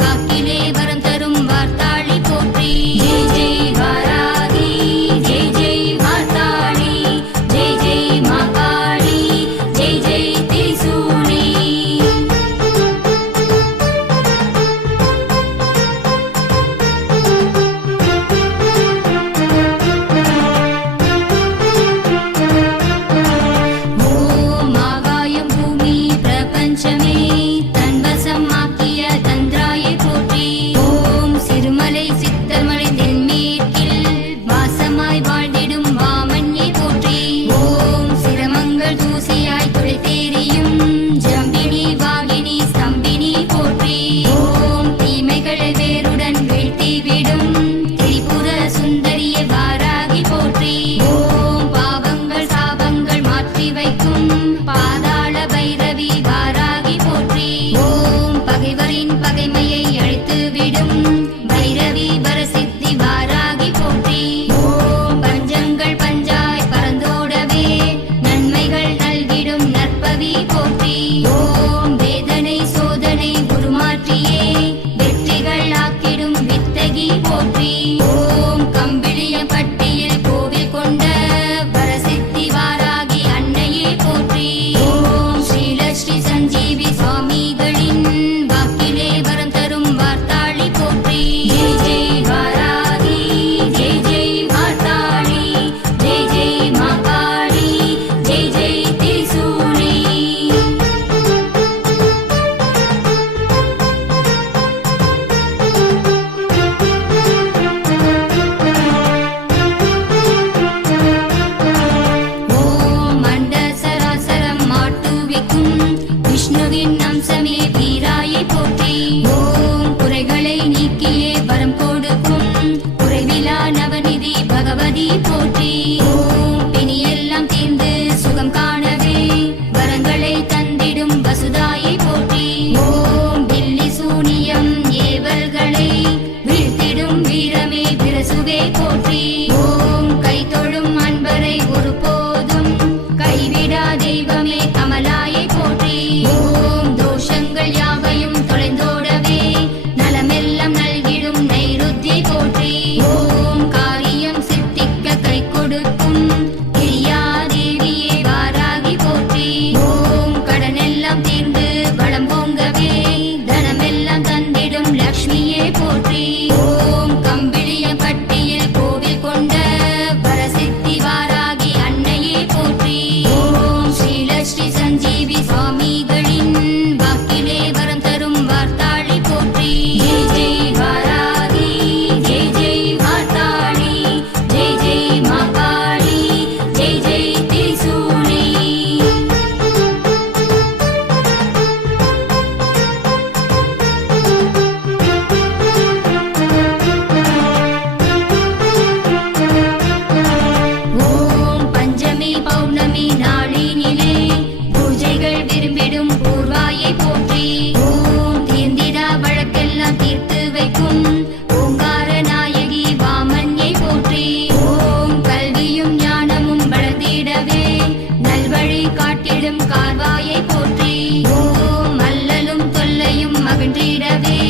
வாக்கிலே வரம் தரும் வார்த்தாளி போற்றி. ஜெய் ஜெய் வாராகி, ஜெய் ஜெய் வார்த்தாளி, ஜெய் ஜெய் மாகாளி, ஜெய் ஜெய் திரிசூலி. ஓம் ஆகாயம் பூமி பிரபஞ்சமே தன்வசம் ஆக்கிய தந்திராயை போற்றி. ஓம் சிறுமலை சித்தர்மலை தென்மேற்கில் வாசமாய் வாழ்ந்திடும் வாமன்யை போற்றி. ஓம் சிரமங்கள் தூசியாய் துளைத்தேறியும் ஜம்பினி வாகினி ஸ்தம்பினி போற்றி. ஓம் தீமைகளை வேருடன் வீழ்த்திவிடும் திரிபுர சுந்தரிய வாராகி போற்றி. ஓம் பாவங்கள் சாபங்கள் மாற்றி வைக்கும் பாதாள பைரவி வாராகி போற்றி. ஓம் பகைவரின் பகைமையை அழித்துவிடும் பைரவி வரசித்தி வாராகி போற்றி. ஓம் பஞ்சங்கள் பஞ்சாய் பறந்தோடவே நன்மைகள் நல்கிடும் நற்பவி போற்றி. ஓம் வேதனை சோதனை உருமாற்றியே வெற்றிகள் ஆக்கிடும் வித்தகி போற்றி. ஓம் கம்பிளிய பட்டியில் கோவில் கொண்ட வரசித்தி வாராகி அன்னையே போற்றி. ஓம் ஸ்ரீலஸ்ரீ சஞ்சீவி சுவாமிகளின் வாக்கிலே வரம் தரும் வார்த்தாளி போற்றி. ஜெய் ஜெய் வாராகி, ஜெய் ஜெய் வார்த்தாளி, ஜெய் ஜெய் மாகாளி, ஜெய் ஜெய் திரிசூலி. ஓம் அண்ட சராசரம் மாட்டுவிக்கும் விஷ்ணுவின் அம்சமே வீராயை போற்றி. ஓம் குறைகளை நீக்கியே வரம் கொடுக்கும் குறைவிலா நவநிதி பகவதி போற்றி. ஓம் பிணியெல்லாம் தீர்ந்து சுகம் காணவே வரங்களை தந்திடும் வசுதாயை போற்றி. ஓம் பில்லி சூனியம் ஏவல்களை வீழ்த்திடும் வீரமே பிரசுவே போற்றி. ஓம் கை தொழும் அன்பரை ஒருபோதும் கைவிடா தெய்வமே கமலாயை போற்றி. ஓம் தோஷங்கள் யாவையும் தொலைந்தோடவே நலமெல்லாம் நல்கிடும் நைருத்தியை போற்றி. ஓம் காரியம் சித்திக்க கை கொடுக்கும் கிரியா தேவியே வாராகி போற்றி. ஓம் கடனெல்லாம் தீர்ந்து வளம் பொங்கவே தனமெல்லாம் தந்திடும் லக்ஷ்மியே போற்றி. ஓம் கம்பிளிய பட்டியில் கோவில் கொண்ட வரசித்தி வாராகி அன்னையே போற்றி. ஓம் ஸ்ரீலஸ்ரீ சஞ்சீவி சுவாமிகளின் வாக்கிலே வரம் தரும் வார்த்தாளி போற்றி. ஜெய் ஜெய் வாராகி, ஜெய் ஜெய் வார்த்தாளி, ஜெய் ஜெய் மாகாளி, ஜெய் ஜெய் திரிசூலி. ஓம் பஞ்சமி பௌர்ணமி நாளினிலே பூஜைகள் விரும்பிடும் பூர்வாயை போற்றி. ஓம் தீர்ந்திடா வழக்கெல்லாம் தீர்த்து வைக்கும் ஓங்கார நாயகி வாமன்யை போற்றி. ஓம் கல்வியும் ஞானமும் வளர்ந்திடவே நல்வழி காட்டிடும் கார்வாயை போற்றி. ஓம் அல்லலும் தொல்லையும் அகன்றிடவே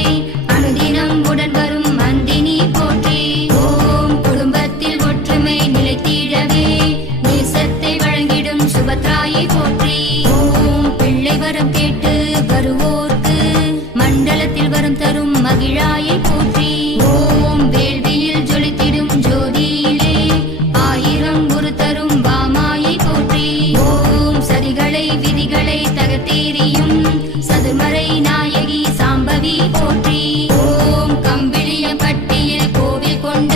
அனுதினம் உடன் வரும் மந்தினி போற்றி. ஓம் குடும்பத்தில் ஒற்றுமை நிலைத்திடவே நேசத்தை வழங்கிடும் சுபத்ராயை போற்றி. ஓம் பிள்ளை வரம் கேட்டு வருவோர்க்கு மண்டலத்தில் வரம் தரும் மகிழாயை போற்றி. ஓம் வேள்வியில் ஜொலித்திடும் ஜோதியிலே ஆயிரம் குரு தரும் வாமாயை போற்றி. ஓம் சதிகளை விதிகளை தகர்த்தேறியும் சதுமறை நாயகி சாம்பவி போற்றி. ஓம் கம்பிளிய பட்டியில் கோவில் கொண்ட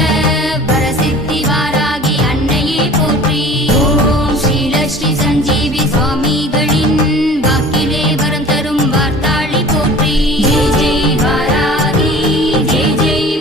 வரசித்தி வாராகி அன்னையே போற்றி. ஓம் ஸ்ரீலஸ்ரீ சஞ்சீவி சுவாமிகளின் வாக்கிலே வரம் தரும் வார்த்தாளி போற்றி. ஜெய் ஜெய் வாராகி, ஜெய் ஜெய்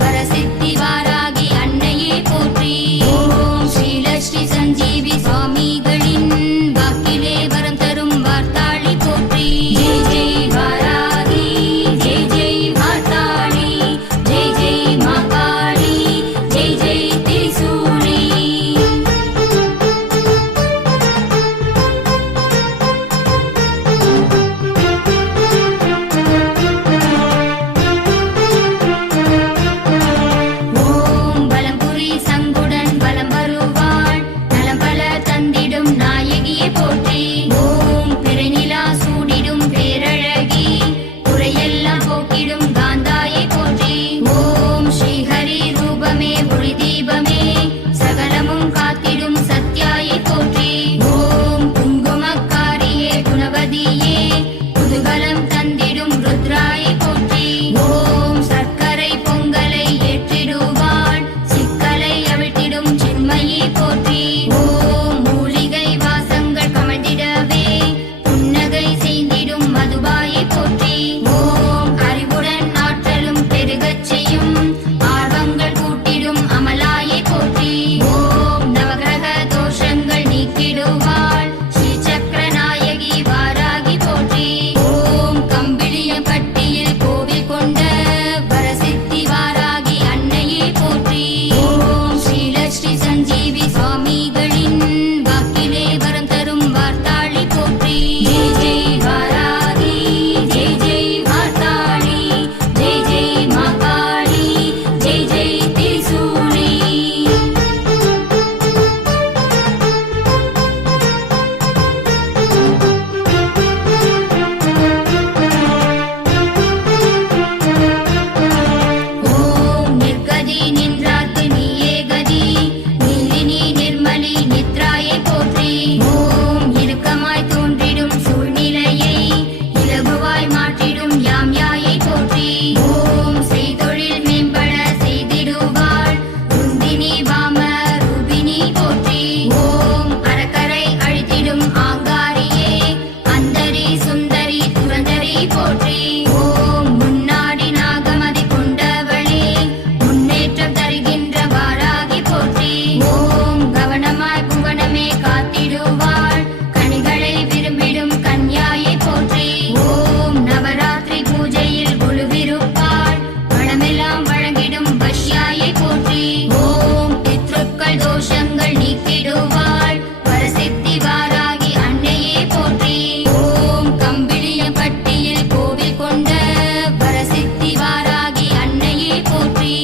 வரசித்தி வாராகி அன்னையே போற்றி. ஓம் ஸ்ரீலஸ்ரீ சஞ்சீவி சுவாமிகளின் வாக்கிலே வரம் தரும் வார்த்தாளி போற்றி. ஜெய் ஜெய் வாராகி ஜெய் ஜெய் வார்த்தாளி ஜெய் ஜெய் மாகாளி ஜெய் ஜெய் திரிசூலி. ஓம் பலம்புரி சங்குடன் வலம் வருவாள் நலம் பல தந்திடும் நாயகியே போற்றி. ஓம் பிறைநிலா சூடிடும் பேரழகி குறையெல்லாம் போக்கிடும் காந்தாயை போற்றி. ஓம் ஸ்ரீஹரி ரூபமே ஒளி தீபமே சகலமும் காத்திடும் சத்யாயை போற்றி. ஓம் குங்குமக்காரியே குணவதியே குதூகலம் தந்திடும் ருத்ராயை போற்றி. ஓம் சர்க்கரை பொங்கலை ஏற்றிடுவாள் சிக்கலை அவிழ்த்திடும் சின்மயை போற்றி. ஓம் மூலிகை வாசங்கள் கமழ்ந்திடவே புன்னகை செய்திடும் மதுபாயை போற்றி. ஓம் அறிவுடன் ஆற்றலும் பெருகச் செய்யும் ஆர்வங்கள் கூட்டிடும் அமலாயை போற்றி. ஓம் நவகிரக தோஷங்கள் நீக்கிடுவாள் ஸ்ரீ சக்கரநாயகி வாராகி போற்றி. ஓம் கம்பிளியம்பட்டியில் கோவில் கொண்ட வரசித்தி வாராகி அன்னையே போற்றி. ஓம் ஸ்ரீலஸ்ரீ சஞ்சீவி சுவாமிகளின் வாக்கிலே வரம் தரும் வார்த்தாளி போற்றி. ஜெய் ஜெய் வாராகி ஜெய் ஜெய் வார்த்தாளி ஜெய் ஜெய் மாகாளி ஜெய் ஜெய் திரிசூலி. ஓம் நிர்கதி நின்றார்க்கு நீயே கதி நீலினி நிர்மலி நித்ராயை போற்றி. ஓம் இறுக்கமாய் தோன்றிடும் சூழ்நிலையை இலகுவாய் மாற்றிடும் யாம்யாயை போற்றி. ஓம் செய்தொழில் மேம்பட செய்திடுவாள் ருந்தினி வாம ரூபினி போற்றி. ஓம் அறக்கரை அழித்திடும் ஆங்காரியே அந்தரி சுந்தரி துரந்தரி போற்றி. ஓம் முன்னாடி நாகமதி கொண்டவளே முன்னேற்றம் தருகின்ற வாராகி போற்றி. ஓம் கவனமாய் புவனமே காத்திடுவாள் கனிகளை விரும்பிடும் கன்யாயை போற்றி. ஓம் நவராத்திரி பூஜையில் குழுவிருப்பாள் வளமெல்லாம் வழங்கிடும் வஷ்யாயை போற்றி. ஓம் பித்ருக்கள் தோஷங்கள் நீக்கிடுவாள் வரசித்தி வாராகி அன்னையே போற்றி. ஓம் கம்பிளியம்பட்டியில் கோவில் கொண்ட வரசித்தி வாராகி அன்னையே போற்றி.